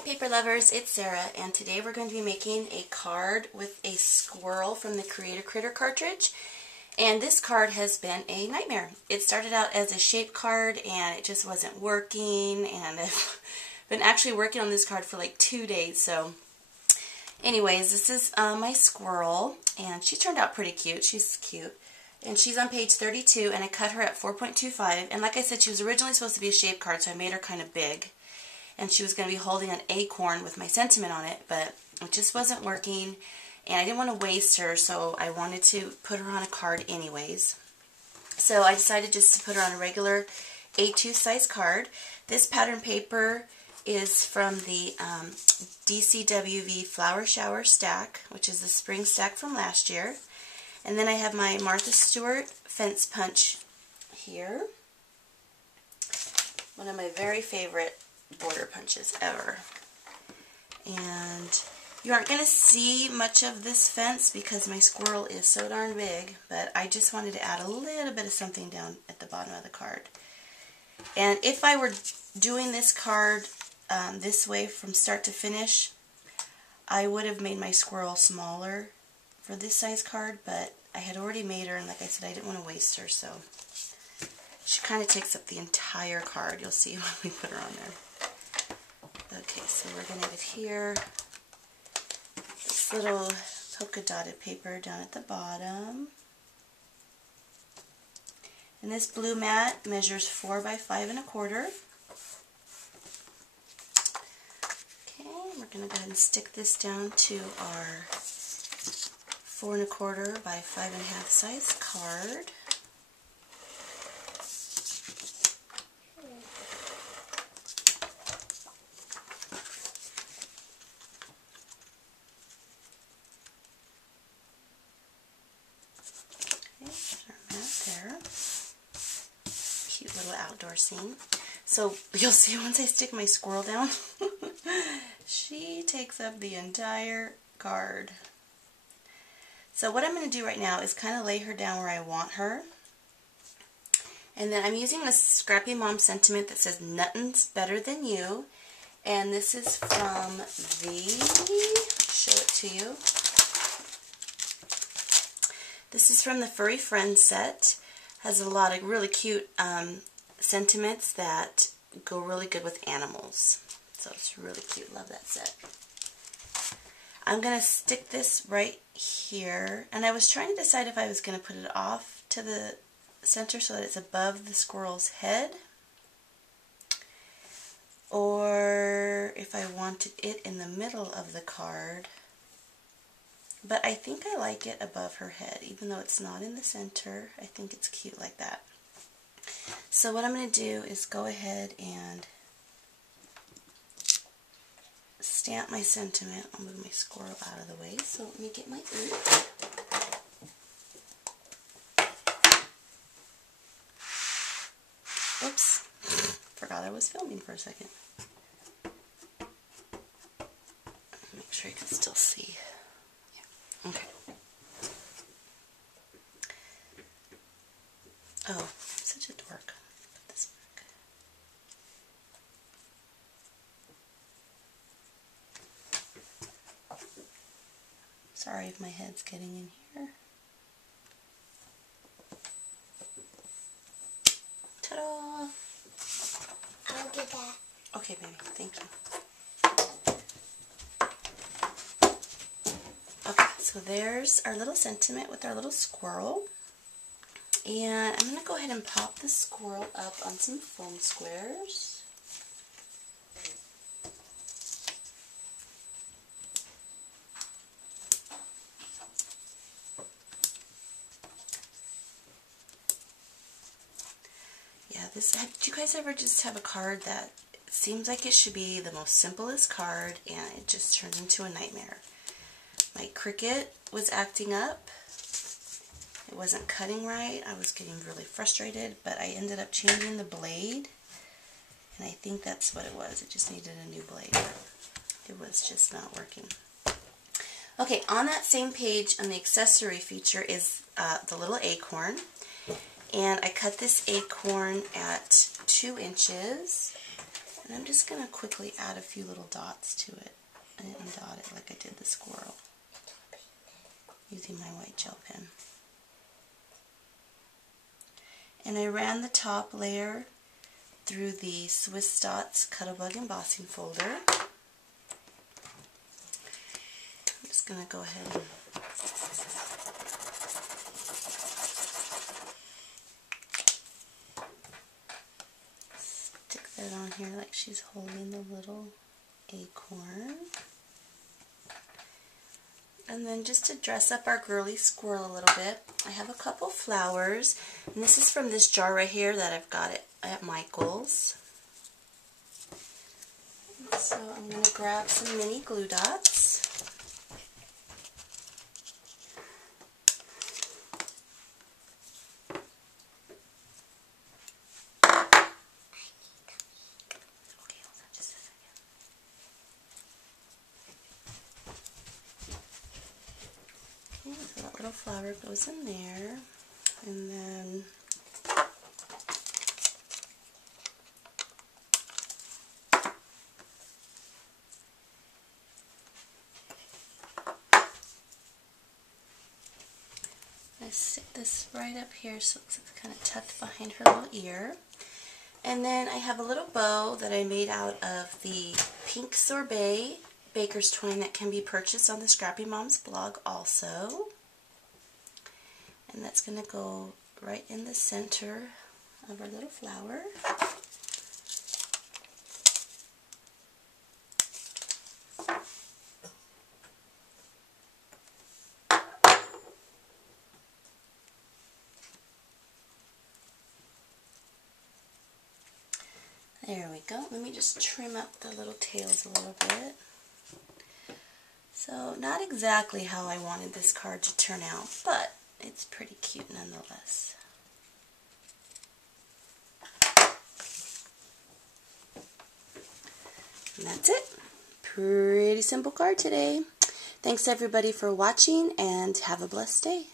Hi paper lovers, it's Sarah, and today we're going to be making a card with a squirrel from the Creator Critter cartridge. And this card has been a nightmare. It started out as a shape card and it just wasn't working, and I've been actually working on this card for like 2 days. So anyways, this is my squirrel, and she turned out pretty cute. She's cute. And she's on page 32, and I cut her at 4.25. And like I said, she was originally supposed to be a shape card, so I made her kind of big. And she was going to be holding an acorn with my sentiment on it, but it just wasn't working. And I didn't want to waste her, so I wanted to put her on a card anyways. So I decided just to put her on a regular A2 size card. This pattern paper is from the DCWV Flower Shower Stack, which is the spring stack from last year. And then I have my Martha Stewart Fence Punch here. One of my very favorite border punches ever. And you aren't going to see much of this fence because my squirrel is so darn big, but I just wanted to add a little bit of something down at the bottom of the card. And if I were doing this card this way from start to finish, I would have made my squirrel smaller for this size card, but I had already made her, and like I said, I didn't want to waste her, so she kind of takes up the entire card. You'll see when we put her on there. Okay, so we're going to adhere this little polka dotted paper down at the bottom. And this blue mat measures 4 by 5 1/4. Okay, we're going to go ahead and stick this down to our 4 1/4 by 5 1/2 size card. Cute little outdoor scene. So you'll see once I stick my squirrel down, she takes up the entire card. So what I'm going to do right now is kind of lay her down where I want her. And then I'm using a Scrappy Mom sentiment that says Nuttin's better than you. And this is from the, show it to you. This is from the Furry Friends set. Has a lot of really cute sentiments that go really good with animals. So it's really cute. Love that set. I'm going to stick this right here. And I was trying to decide if I was going to put it off to the center so that it's above the squirrel's head, or if I wanted it in the middle of the card. But I think I like it above her head, even though it's not in the center. I think it's cute like that. So what I'm going to do is go ahead and stamp my sentiment. I'll move my squirrel out of the way. So let me get my ink. Oops. Forgot I was filming for a second. Make sure you can still see. Okay. Oh, I'm such a dork. Put this back. Sorry if my head's getting in here. Ta-da! I'll do that. Okay, baby. Thank you. Okay, so there's our little sentiment with our little squirrel. And I'm going to go ahead and pop the squirrel up on some foam squares. Yeah, did you guys ever just have a card that seems like it should be the most simplest card and it just turns into a nightmare? My Cricut was acting up. It wasn't cutting right. I was getting really frustrated, but I ended up changing the blade, and I think that's what it was. It just needed a new blade. It was just not working. Okay, on that same page on the accessory feature is the little acorn, and I cut this acorn at 2 inches. And I'm just going to quickly add a few little dots to it. I didn't dot it like I did the squirrel, using my white gel pen. And I ran the top layer through the Swiss Dots Cut-A-Bug embossing folder. I'm just going to go ahead and stick that on here like she's holding the little acorn. And then just to dress up our girly squirrel a little bit, I have a couple flowers. And this is from this jar right here that I've got it at Michael's. So I'm going to grab some mini glue dots. Okay, hold on just a second. Okay, so that little flower goes in there. And then I stick this right up here so it looks like it's kind of tucked behind her little ear. And then I have a little bow that I made out of the pink sorbet baker's twine that can be purchased on the Scrappy Moms blog also. And that's going to go right in the center of our little flower. There we go. Let me just trim up the little tails a little bit. So not exactly how I wanted this card to turn out, but it's pretty cute nonetheless. And that's it. Pretty simple card today. Thanks everybody for watching, and have a blessed day.